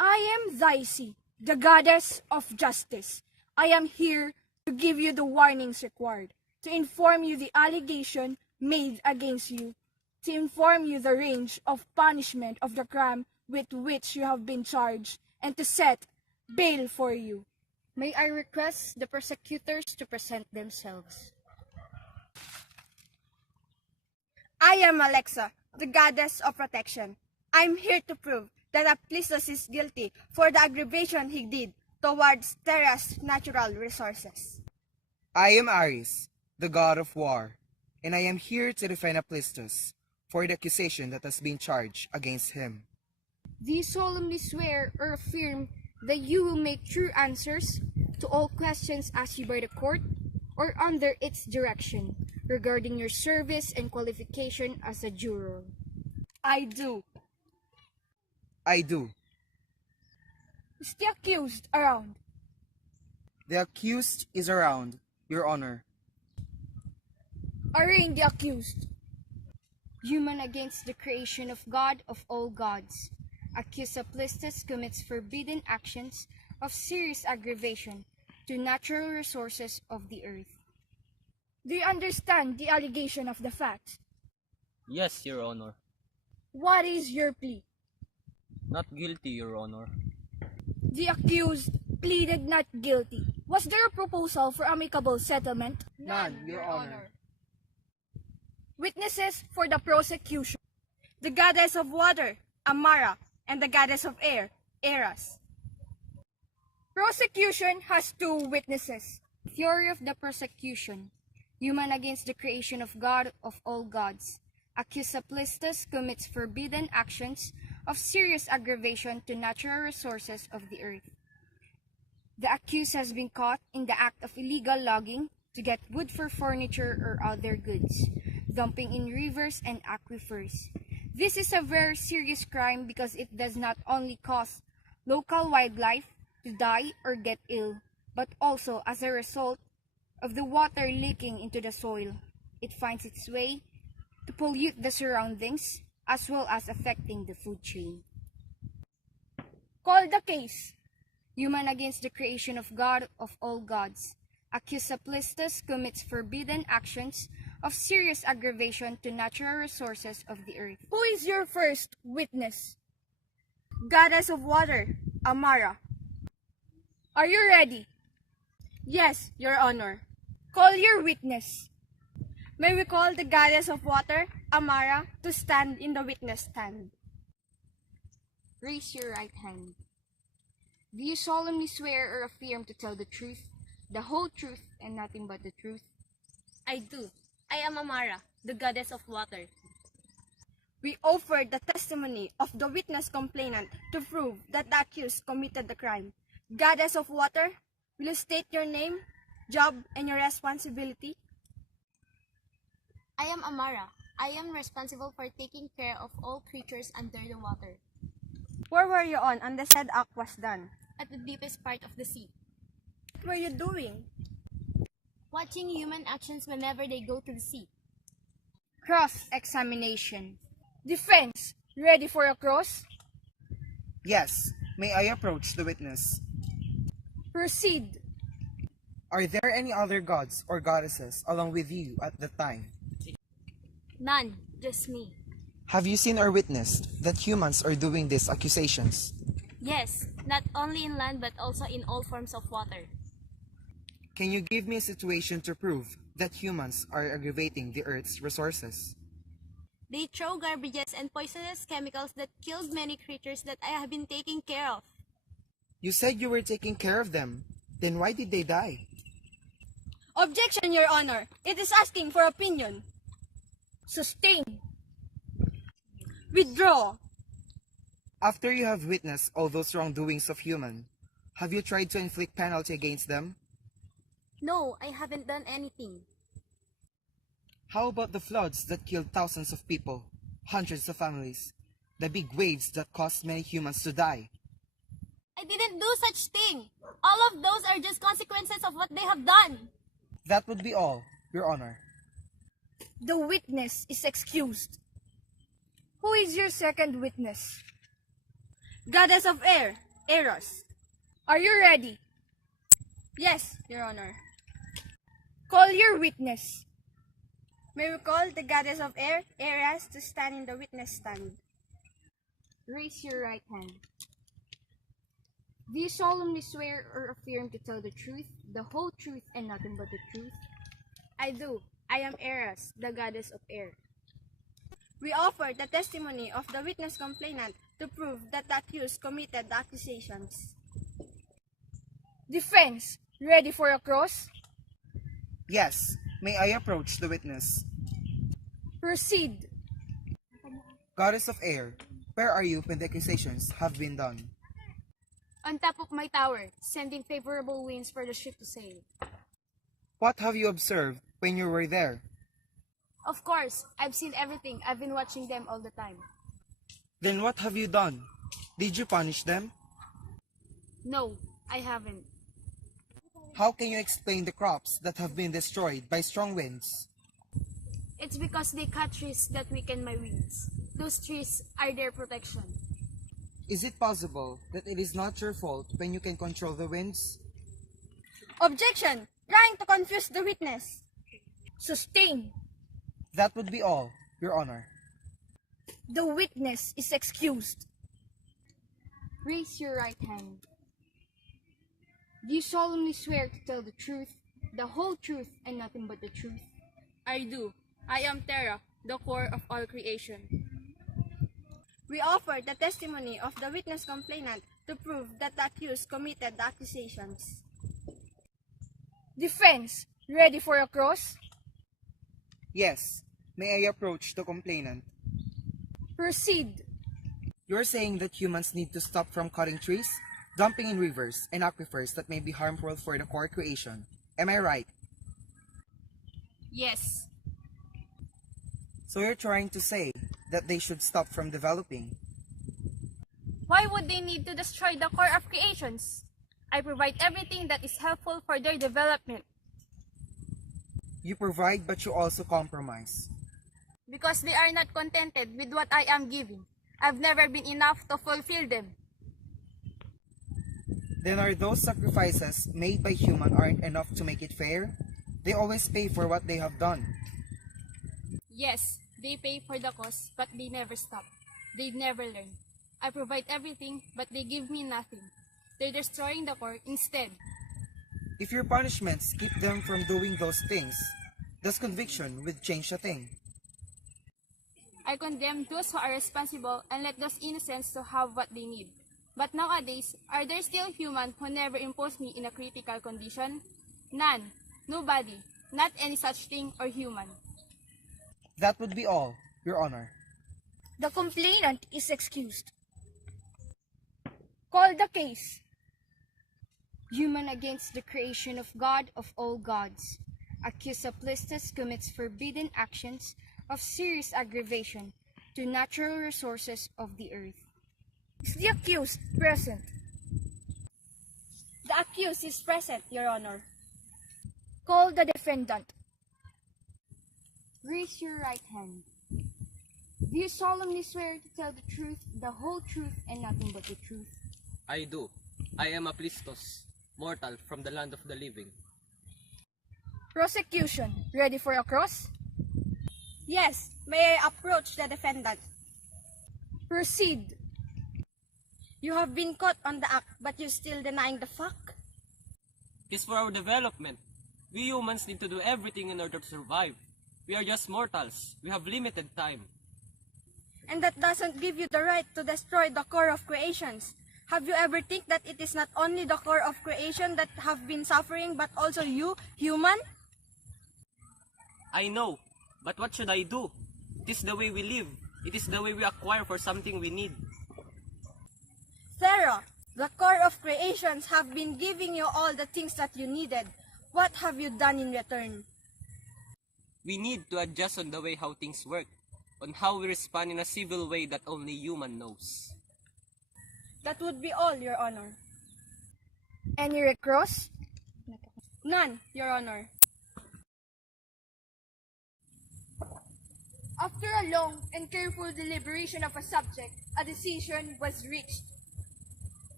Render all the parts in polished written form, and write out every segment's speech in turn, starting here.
I am Dicце, the goddess of justice. I am here to give you the warnings required, to inform you the allegation made against you, to inform you the range of punishment of the crime with which you have been charged, and to set bail for you. May I request the prosecutors to present themselves? I am Alexa, the goddess of protection. I'm here to prove that Aplistos is guilty for the aggravation he did towards Terra's natural resources. I am Aeras, the god of war, and I am here to defend Aplistos for the accusation that has been charged against him. Do you solemnly swear or affirm that you will make true answers to all questions asked you by the court or under its direction regarding your service and qualification as a juror? I do. I do. Is the accused around? The accused is around, Your Honor. Arraign the accused. Human against the creation of God of all gods. Accused Aplistos commits forbidden actions of serious aggravation to natural resources of the earth. Do you understand the allegation of the facts? Yes, Your Honor. What is your plea? Not guilty, Your Honor. The accused pleaded not guilty. Was there a proposal for amicable settlement? None, Your Honor. Witnesses for the prosecution. The goddess of water, Amara, and the goddess of air, Aeras. Prosecution has 2 witnesses. Fury of the prosecution. Human against the creation of God of all gods. Accused Aplistos commits forbidden actions of serious aggravation to natural resources of the earth. The accused has been caught in the act of illegal logging to get wood for furniture or other goods, dumping in rivers and aquifers. This is a very serious crime because it does not only cause local wildlife to die or get ill, but also as a result of the water leaking into the soil. It finds its way to pollute the surroundings as well as affecting the food chain. Call the case. Human against the creation of God of all gods. Accused Aplistos commits forbidden actions of serious aggravation to natural resources of the earth. Who is your first witness? Goddess of water, Amara. Are you ready? Yes, Your Honor. Call your witness. May we call the goddess of water, Amara, to stand in the witness stand. Raise your right hand. Do you solemnly swear or affirm to tell the truth, the whole truth, and nothing but the truth? I do. I am Amara, the goddess of water. We offer the testimony of the witness complainant to prove that the accused committed the crime. Goddess of water, will you state your name, job, and your responsibility? I am Amara. I am responsible for taking care of all creatures under the water, Where were you on the said act was done? at the deepest part of the sea, What were you doing? watching human actions whenever they go to the sea. Cross-examination. Defense, ready for a cross? Yes, may I approach the witness? Proceed. Are there any other gods or goddesses along with you at the time? None, just me. Have you seen or witnessed that humans are doing these accusations? Yes, not only in land but also in all forms of water. Can you give me a situation to prove that humans are aggravating the Earth's resources? They throw garbages and poisonous chemicals that killed many creatures that I have been taking care of. You said you were taking care of them. Then why did they die? Objection, Your Honor. It is asking for opinion. Sustain. Withdraw. After you have witnessed all those wrongdoings of human, have you tried to inflict penalty against them? No, I haven't done anything. How about the floods that killed thousands of people, hundreds of families, the big waves that caused many humans to die? I didn't do such thing. All of those are just consequences of what they have done. That would be all, Your Honor. The witness is excused. Who is your second witness? Goddess of air, Aeras. Are you ready? Yes, Your Honor. Call your witness. May we call the goddess of air, Aeras, to stand in the witness stand. Raise your right hand. Do you solemnly swear or affirm to tell the truth, the whole truth, and nothing but the truth? I do. I am Aeras, the goddess of air. We offer the testimony of the witness complainant to prove that the accused committed the accusations. Defense, ready for a cross? Yes, may I approach the witness? Proceed. Goddess of air, where are you when the accusations have been done? On top of my tower, sending favorable winds for the ship to sail. What have you observed when you were there? Of course, I've seen everything. I've been watching them all the time. Then what have you done? Did you punish them? No, I haven't. How can you explain the crops that have been destroyed by strong winds? It's because they cut trees that weaken my wings. Those trees are their protection. Is it possible that it is not your fault when you can control the winds? Objection! Trying to confuse the witness. Sustain. That would be all, Your Honor. The witness is excused. Raise your right hand. Do you solemnly swear to tell the truth, the whole truth, and nothing but the truth? I do. I am Terra, the core of all creation. We offer the testimony of the witness complainant to prove that the accused committed the accusations. Defense, ready for a cross? Yes, may I approach the complainant? Proceed. You're saying that humans need to stop from cutting trees, dumping in rivers and aquifers that may be harmful for the core creation. Am I right? Yes. So you're trying to say that they should stop from developing? Why would they need to destroy the core of creations? I provide everything that is helpful for their development. You provide but you also compromise. Because they are not contented with what I am giving. I've never been enough to fulfill them. Then are those sacrifices made by human aren't enough to make it fair? They always pay for what they have done. Yes, they pay for the cost, but they never stop. They never learn. I provide everything, but they give me nothing. They're destroying the core instead. If your punishments keep them from doing those things, does conviction would change a thing? I condemn those who are responsible and let those innocents to have what they need. But nowadays, are there still humans who never impose me in a critical condition? None. Nobody. Not any such thing or human. That would be all, Your Honor. The complainant is excused. Call the case. Human against the creation of God of all gods. Accused Aplistos commits forbidden actions of serious aggravation to natural resources of the earth. Is the accused present? The accused is present, Your Honor. Call the defendant. Raise your right hand. Do you solemnly swear to tell the truth, the whole truth, and nothing but the truth? I do. I am Aplistos, mortal from the land of the living. Prosecution, ready for a cross? Yes, may I approach the defendant? Proceed. You have been caught on the act, but you're still denying the fact? It is for our development. We humans need to do everything in order to survive. We are just mortals. We have limited time. And that doesn't give you the right to destroy the core of creations. Have you ever think that it is not only the core of creation that have been suffering, but also you, human? I know, but what should I do? It is the way we live. It is the way we acquire for something we need. Terra, the core of creations have been giving you all the things that you needed. What have you done in return? We need to adjust on the way how things work, on how we respond in a civil way that only human knows. That would be all, Your Honor. Any recross? None, Your Honor. After a long and careful deliberation of a subject, a decision was reached.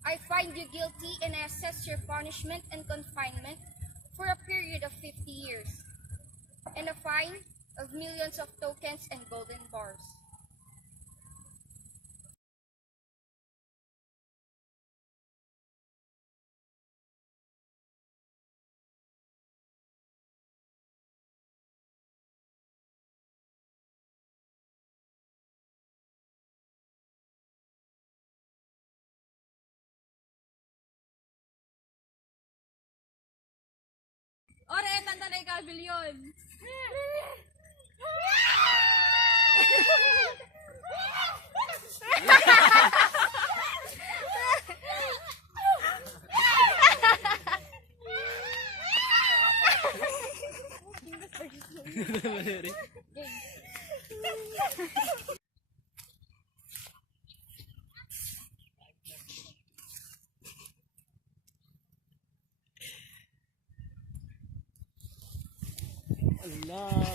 I find you guilty and I assess your punishment and confinement for a period of 50 years, and a fine of millions of tokens and golden bars. Ore, tantanay ka, bilyon! Allah.